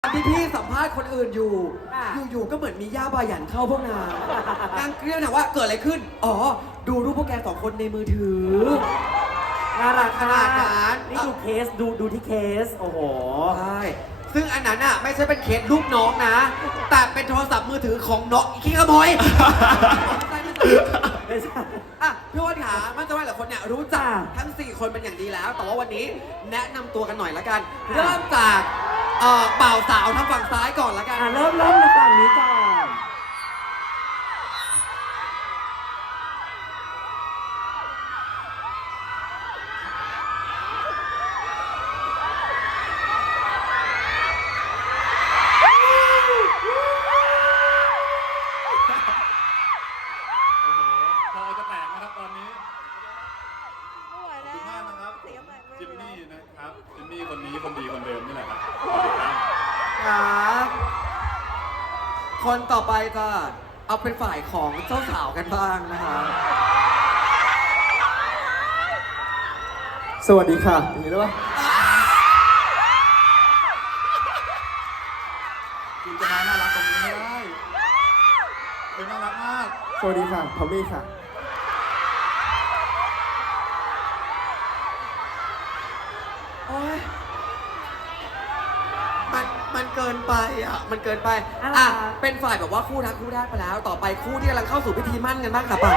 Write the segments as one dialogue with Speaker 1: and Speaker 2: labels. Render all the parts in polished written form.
Speaker 1: ที่พี่สัมภาษณ์คนอื่นอยู่ก็เหมือนมีย่าบาหยันเข้าพวกนางเรียกถามว่าเกิดอะไรขึ้นอ๋อดูรูปพวกแกสองคนในมือถือ
Speaker 2: น่ารัก
Speaker 1: ขนาดนั้น
Speaker 2: นี่ดูเคสดูที่เคสโอ้โห
Speaker 1: ใช่ซึ่งอันนั้นอ่ะไม่ใช่เป็นเคสรูปน้องนะแต่เป็นโทรศัพท์มือถือของน้องขี้ขโมย
Speaker 2: ไม่ใช่
Speaker 1: อ่ะพี่อ้นขามั่นใจว่าหลายคนเนี่ยรู้จักทั้ง4คนเป็นอย่างดีแล้วแต่ว่าวันนี้แนะนำตัวกันหน่อยละกันเริ่มจากบ่าวสาวทางฝั่งซ้ายก่อนละกัน
Speaker 2: เริ่มในฝั่งนี้ก่อน
Speaker 3: จิมมี่นะครับจิมมี่คนนี้คนดีคนเดิมนี่แหละครับสวัสดีครับ
Speaker 1: ครับคนต่อไปจะเอาเป็นฝ่ายของเจ้าสาวกันบ้างนะคะ
Speaker 4: สวัสดีค่ะอย่างนี้ได้ปะ
Speaker 3: คุณจะมาน่ารักตรงนี้ไม่ได้เป็นน่ารักมาก
Speaker 4: สวัสดีค่ะทอมมี่ค่ะ
Speaker 1: โอ๊ยมันเกินไปอ่ะมันเกินไปอ่ะเป็นฝ่ายแบบว่าคู่รักคู่แรกไปแล้วต่อไปคู่ที่กำลังเข้าสู่พิธีมั่นกันบ้างค่ะปัง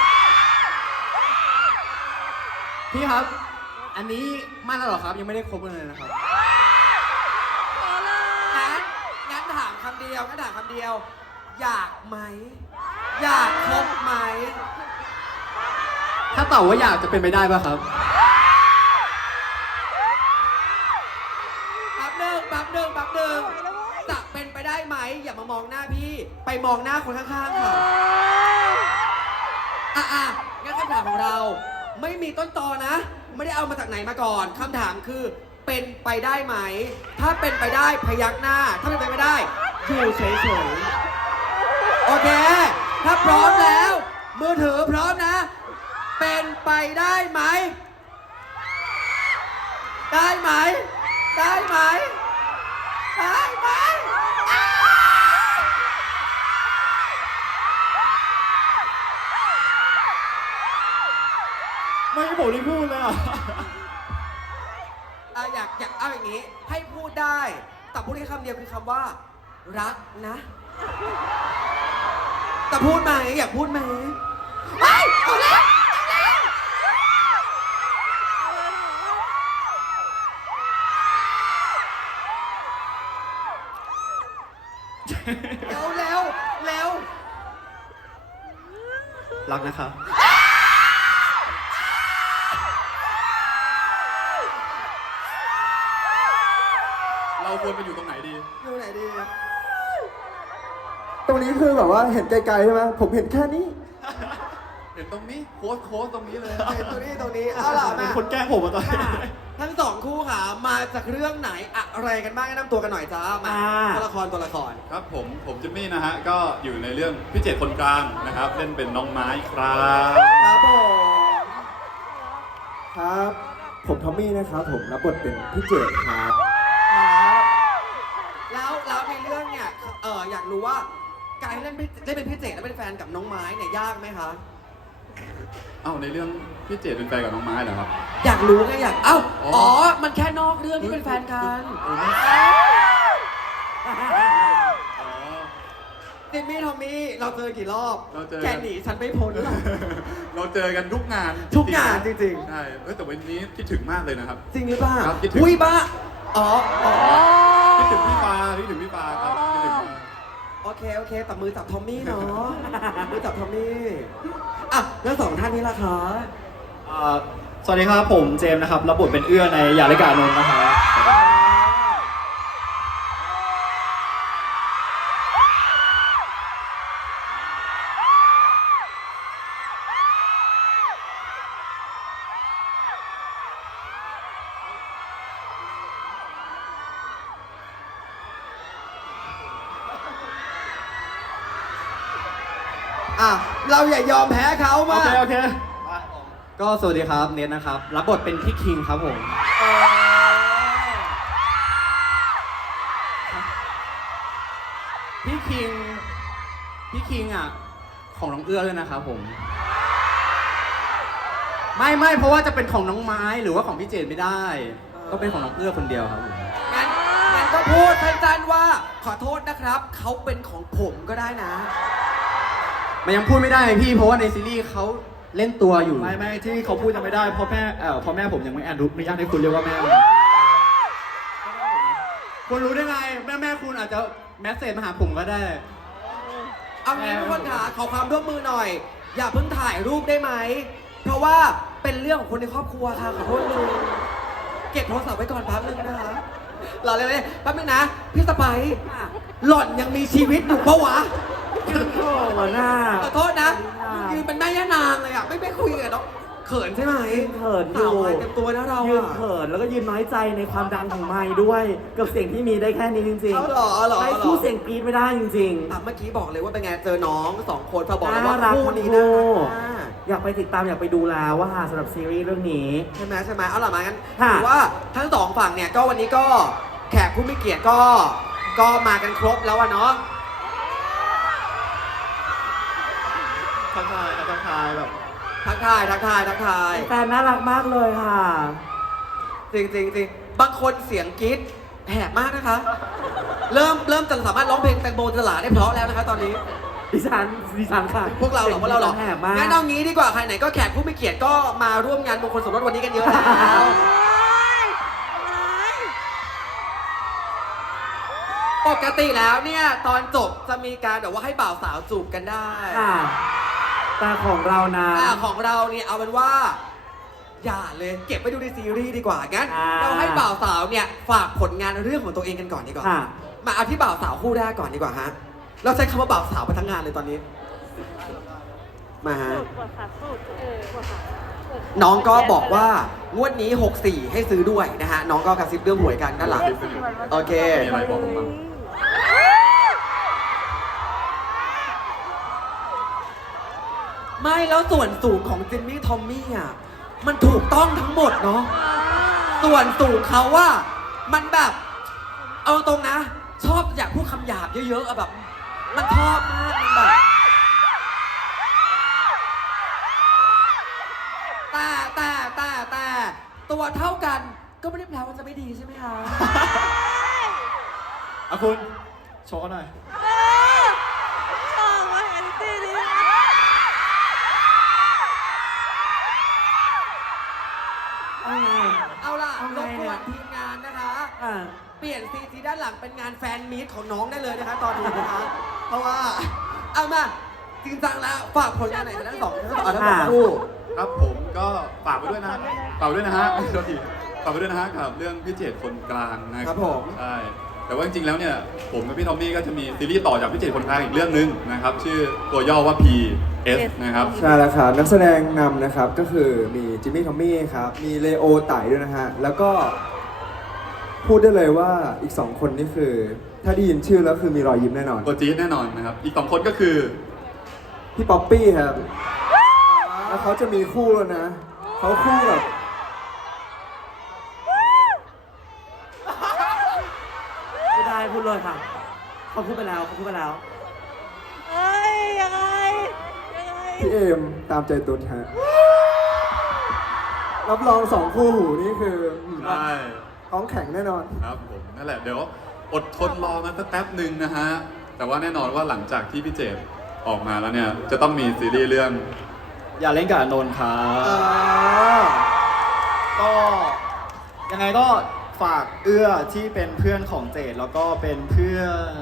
Speaker 4: พี่ครับอันนี้มั่นแล้วเหรอครับยังไม่ได้คบกันเลยนะครับ
Speaker 1: งั้นถามคำเดียวอยากไหมอยากคบไหม
Speaker 4: ถ้าตอบว่าอยากจะเป็นไปได้ป่ะครับ
Speaker 1: แป๊บหนึ่งจะเป็นไปได้ไหมอย่ามามองหน้าพี่ไปมองหน้าคนข้างๆค่ะงั้นคำถามของเราไม่มีต้นตอนะไม่ได้เอามาจากไหนมาก่อนคำถามคือเป็นไปได้ไหมถ้าเป็นไปได้พยักหน้าถ้าเป็นไปไม่ได้อยู่เฉยๆโอเคถ้าพร้อมแล้วมือถือพร้อมนะเป็นไปได้ไหมได้ไหมได้ไหมได้ไหม
Speaker 4: ไม่ให้ผมได้พูดเลยอ่ะ
Speaker 1: อยากเอาอย่างนี้ให้พูดได้แต่พูดแค่คำเดียวคือคำว่ารักนะแต่พูดไหมอยากพูดไหมเอาแล้วเร็ว
Speaker 4: รักนะครับ
Speaker 3: เราควรไปอยู่ตรงไหนดี
Speaker 1: อยู่ไหนดี
Speaker 4: ตรงนี้คือแบบว่าเห็นไกลๆใช่ไหมผมเห็นแค่นี้
Speaker 3: เห็นตรงนี้โค้ดตรงนี้เลย
Speaker 1: เห็นตรงนี้เอาล่ะ
Speaker 4: เป็นคนแกล้งผมมาตอนนี้
Speaker 1: ทั้งสองคู่ค่ะมาจากเรื่องไหนอะไรกันบ้างแนะนำตัวกันหน่อยจ้ามาตัวละคร
Speaker 3: ครับผมจิมมี่นะฮะก็อยู่ในเรื่องพี่เจตคนกลางนะครับเล่นเป็นน้องไม้ครับ
Speaker 1: ครับผม
Speaker 4: ครับผมทอมมี่นะครับผมรับบทเป็นพี่เจตครับ
Speaker 1: แล้วในเรื่องเนี่ยอยากรู้ว่าการเล่นเป็นพี่เจตและเป็นแฟนกับน้องไม้เนี่ยยากไหมคะ
Speaker 3: ในเรื่องพี่เจตเป็นแฟนกับน้องไม้เหรอครับ
Speaker 1: อยากรู้ไงมันแค่นอกเรื่องที่เป็นแฟนกันจิมมี่ทอมมี่เราเจอกี่รอบแกหนีฉันไม่พ้นหรอก
Speaker 3: เราเจอกันทุกงาน
Speaker 1: จริง
Speaker 3: ใช่แต่วันนี้คิดถึงมากเลยนะครับ
Speaker 1: จริงหรือเปล่า
Speaker 3: อุ้
Speaker 1: ยบ้า
Speaker 3: คิดถึงพี่ปาครับคิดถึง
Speaker 1: โอเคแต่มือจับทอมมี่เนาะมือจับทอมมี่แล้วสองท่านนี้ล่ะคะ
Speaker 4: สวัสดีครับผมเจมส์นะครับรับบทเป็นเอื้อในยาลิกานนท์นะครับ
Speaker 1: เราอย่ายอมแพ้เขามา
Speaker 4: โอเคก็สวัสดีครับเนทนะครับรับบทเป็นพี่คิงครับผม
Speaker 5: พี่คิงอ่ะของน้องเอื้อด้วยนะครับผม ไม่เพราะว่าจะเป็นของน้องไม้หรือว่าของพี่เจดไม่ได้ ก็เป็นของน้องเอื้อคนเดียวครับผม
Speaker 1: งั้นก็พูดสั้นๆว่าขอโทษนะครับเขาเป็นของผมก็ได้นะ
Speaker 5: มันยังพูดไม่ได้พี่เพราะว่าในซีรีส์เขาเล่นตัวอยู่
Speaker 4: ไม่ที่เขาพูดยังไม่ได้เพราะแม่ผมยังไม่อนุญาตให้คุณเรียกว่าแม่
Speaker 5: คุณรู้ได้ไงแม่คุณอาจจะแมสเซจมาหาผมก็ได้
Speaker 1: เอางี้ทุกคนค่ะขอความร่วมมือหน่อย อย่าเพิ่งถ่ายรูปได้ไหม เพราะว่าเป็นเรื่องของคนในครอบครัวค่ะขอโทษเลยเก็บโทรศัพท์ไว้ก่อนแป๊บนึงนะคะรอเลยแป๊บนึงนะ พี่สไปซ์หล่อนยังมีชีวิตอยู่ปะวะ
Speaker 2: โอ้โหหน้า
Speaker 1: ขอโทษนะยืนเป็นแม่ย่านางเลยอ่ะไม่คุยกับน้องเขินใช่ไหม
Speaker 2: เขินอ
Speaker 1: สาว
Speaker 2: ยู่
Speaker 1: วายเต็มตัวนะเรา
Speaker 2: ยืน
Speaker 1: อ่ะ
Speaker 2: เขินแล้วก็ยืนน้อยใจในความดังของไม้ด้วย กับเสียงที่มีได้แค่นี้จริง
Speaker 1: เอาเหรอ
Speaker 2: ๆไม่สู้เสียงกรี๊ดไม่ได้จริง
Speaker 1: อ่ะเมื่อกี้บอกเลยว่าเป็นไงเจอน้องสองคนพอ
Speaker 2: ๆ
Speaker 1: บอกแล้วว่า
Speaker 2: รัก
Speaker 1: คู่
Speaker 2: ทั้ง
Speaker 1: นี้นะ
Speaker 2: คู่อยากไปติดตามอยากไปดูแล้วว่าสำหรับซีรีส์เรื่องนี้
Speaker 1: ใช่ไหมเอาล่ะมางั้น
Speaker 2: ค่ะ
Speaker 1: ถือว่าทั้งสองฝั่งเนี่ยก็วันนี้ก็แขกผู้มีเกียรติก็มากันครบแล้วอะเนาะ
Speaker 4: ทักทายแบบ
Speaker 1: ทักทาย
Speaker 2: แฟนน่ารักมากเลยค่ะ
Speaker 1: จริงบางคนเสียงกรี๊ดแหบมากนะคะ เริ่มจะสามารถร้องเพลงแตงโมตลาดได้เพราะแล้วนะคะตอนนี้
Speaker 2: ดิฉันค่ะ
Speaker 1: พวกเราเหรอ
Speaker 2: แหบมาก
Speaker 1: งั้นเอางี้ดีกว่าใครไหนก็แขกผู้มีเกียรติก็มาร่วมงานมงคลสมรสวันนี้กันเยอะแล้วปกติแล้วเนี่ยตอนจบจะมีการแบบว่าให้บ่าวสาวจูบกันได้
Speaker 2: ค่ะแต่ของเรานะ
Speaker 1: ของเราเนี่ยเอาเป็นว่าอย่าเลยเก็บไว้ดูในซีรีส์ดีกว่างั้น
Speaker 2: อ่า
Speaker 1: เราให้บ่าวสาวเนี่ยฝากผลงานเรื่องของตัวเองกันก่อนดีกว่า
Speaker 2: ค่ะ
Speaker 1: มาเอาที่บ่าวสาวคู่แรกก่อนดีกว่าฮะเราใช้คำว่าบ่าวสาวไปทั้งงานเลยตอนนี้ มาฮะ
Speaker 6: สูตรปวดขาสูตรปวดขา
Speaker 1: น้องก็บอกว่างวดนี้ 64 ให้ซื้อด้วยนะฮะน้องก็กระซิบเรื่องหวยกันด้านหลังโอเค
Speaker 3: มีอะไรบอกผมบ้าง
Speaker 1: ไม่แล้วส่วนสูงของจิมมี่ทอมมี่อ่ะมันถูกต้องทั้งหมดเนาะส่วนสูงเขาว่ามันแบบเอาตรงนะ ชอบอยากพูดคำหยาบเยอะๆอะแบบ มันชอบมากมันแบบแต่ตัวเท่ากันก็ไม่ได้แปลว่าจะไม่ดีใช่ไหมคะ
Speaker 4: อ่ะคุณโชว์กันหน่อย
Speaker 6: ชอบว่าแอนตี้นี่
Speaker 2: เอาไง
Speaker 1: เอาล่ะ
Speaker 2: เอา
Speaker 1: ร
Speaker 2: ไง
Speaker 1: บก
Speaker 2: เนี่
Speaker 1: วย นทีมงานนะคะ
Speaker 2: อ่า
Speaker 1: เปลี่ยนซีจีด้านหลังเป็นงานแฟนมีตของน้องได้เลยนะคะตอนนี้นะคะ เพราะว่าเอามาจริงจังแล้วฝากผลงานไหนอยทั้งสองคู่
Speaker 3: ครับผมก็ฝากไว้ด้วยนะฝากไว้ด้วยนะฮะโทษทีฝากไว้ด้วยนะฮะกับเรื่องพี่เจตคนกลางนะครับ
Speaker 1: ผม
Speaker 3: ใช่แต่ว่าจริงๆแล้วเนี่ยผมกับพี่ทอมมี่ก็จะมีซีรีส์ต่อจากพี่เจตคนกลางอีกเรื่องหนึงนะครับชื่อตัวย่อว่า PS นะครับ
Speaker 7: ใช่แล้วครับนักแสดงนำนะครับก็คือมีจิมมี่ทอมมี่ครับมีเลโอไต่ด้วยนะฮะแล้วก็พูดได้เลยว่าอีก 2 คนนี่คือ ถ้าได้ยินชื่อแล้วคือมีรอยยิ้มแน่นอน
Speaker 3: ตัวจี๊ดแน่นอนนะครับอีก2คนก็คือ
Speaker 7: พี่ป๊อปปี้ครับแล้วเขาจะมีคู่แล้วนะเขาคู่แบบ
Speaker 2: พูดได้พูดเลยค่ะเขาพูดไปแล้ว
Speaker 6: เอ้ยยังไง
Speaker 7: พี่เอมตามใจตุนฮะรับรอง2 คู่หูนี่คือ
Speaker 3: ใช่
Speaker 7: ท้องแข็งแน่นอน
Speaker 3: ครับผมนั่นแหละเดี๋ยวอดทนรอมาสักแป๊บหนึ่งนะฮะแต่ว่าแน่นอนว่าหลังจากที่พี่เจตออกมาแล้วเนี่ยจะต้องมีซีรีส์เรื่อง
Speaker 4: อย่าเล่นกับอานนท์ครับก็ยังไงก็ฝากเอื้อที่เป็นเพื่อนของเจดแล้วก็เป็นเพื่อน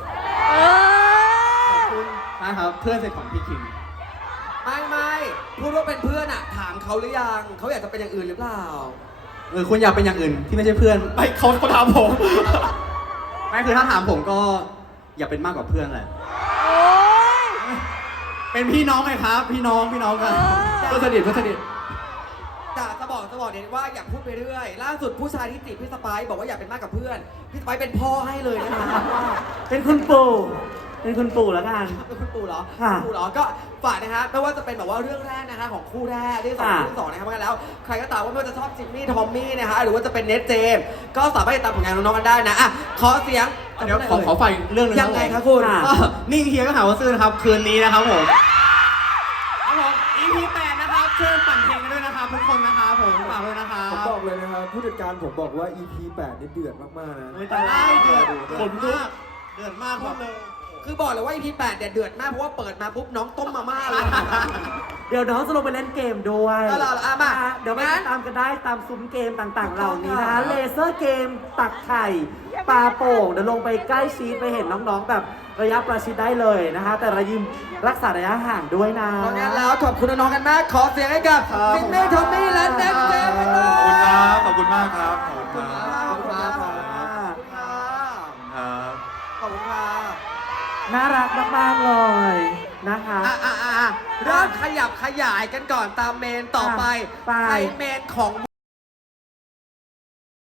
Speaker 4: ของคุณนะครับเพื่อนสนิทของพี่คิง
Speaker 1: ไม่พูดว่าเป็นเพื่อนอะถามเขาหรือยังเขาอยากจะเป็นอย่างอื่นหรือเปล่า
Speaker 5: คุณอยากเป็นอย่างอื่นที่ไม่ใช่เพื่อนไม่เขาถามผม ไม่คือถ้าถามผมก็อยากเป็นมากกว่าเพื่อนแหละ
Speaker 6: โอ้ย
Speaker 5: เป็นพี่น้องไงครับ พี่น้องกันเพื่อนสนิท
Speaker 1: จะบอกเนี่ยว่าอยากพูดไปเรื่อย ล่าสุดผู้ชายที่จีบพี่สไปซ์บอกว่าอยากเป็นมากกับเพื่อน พี่สไปซ์เป็นพ่อให้เลยนะคะว่า
Speaker 2: เป็นคุณปู่เป็นคุณปู่แล้วกัน
Speaker 1: เป็นคุณปู่เหรอ
Speaker 2: ค่ะ
Speaker 1: คุณปู่เหรอก็ฝากนะฮะไม่ว่าจะเป็นแบบว่าเรื่องแรกนะคะของคู่แรกที่สอง
Speaker 2: ค่ะ
Speaker 1: เรื่องที่สองนะครับเพราะงั้นแล้วใครก็ตามว่าไม่ว่าจะชอบจิมมี่ทอมมี่นะฮะหรือว่าจะเป็นเนทเจมส์ก็สามารถติดตามผลงานน้องๆกันได้นะอ่ะขอเสียง
Speaker 5: เดี๋ยวขอไฟเรื่องหนึง
Speaker 1: ยังไงครับคุณ
Speaker 2: ค่ะ
Speaker 5: ก็นี่เฮียก็หาว่าซื่อนะครับ คืนนี้นะครับผมครับผม EP 8 นะครับเชิญปั่นเพลงกันด้วยนะครับทุกคนนะครับผมฝากด้วยนะครั
Speaker 7: ผม
Speaker 5: บ
Speaker 7: บอกเลยนะครับผู้จัดการผมบอกว่า EP 8 นี่เดือดมากๆนะ
Speaker 5: ไม่ตายได้เดือดขนลุกเดือดมากครับ
Speaker 1: คือบอกเลยว่า EP 8เนี่ยเดือดมากเพราะว่าเปิดมาปุ๊บน้องต้มมาม่าเลย
Speaker 2: เดี๋ยวน้องจะลงไปเล่นเกมด้วย
Speaker 1: เอาล่ะเอามา
Speaker 2: เดี๋ยวไป
Speaker 1: งั้
Speaker 2: ติ
Speaker 1: น
Speaker 2: ดตามกันได้ตามซุ้มเกมต่างๆ เหล่านี้นะ
Speaker 1: ค่ะ
Speaker 2: เลเซอร์เกมตักไข่ปลาโป่งเดี๋ยวลงไปใกล้ชิดไปเห็นน้องๆ แบบระยะประชิดได้เลยนะคะ แต่ระยิมรักษาระยะห่างด้วยนะ
Speaker 1: เพราะงั้นแล้วขอบคุณน้องๆกันมากขอเสียงให้กับจิมมี่ทอมมี่และเนทเจมส์กันหน่อย
Speaker 3: ขอบคุณครับ ขอบคุณมากครับ ขอบคุณค
Speaker 1: ขอบคุณ
Speaker 3: รับ
Speaker 1: ครับขอบคุณครับ
Speaker 3: ครับ
Speaker 2: น่ารักมากๆเลยนะคะ
Speaker 1: เริ่มขยับขยายกันก่อนตามเมนต่อไป
Speaker 2: ไป
Speaker 1: ในเมนของ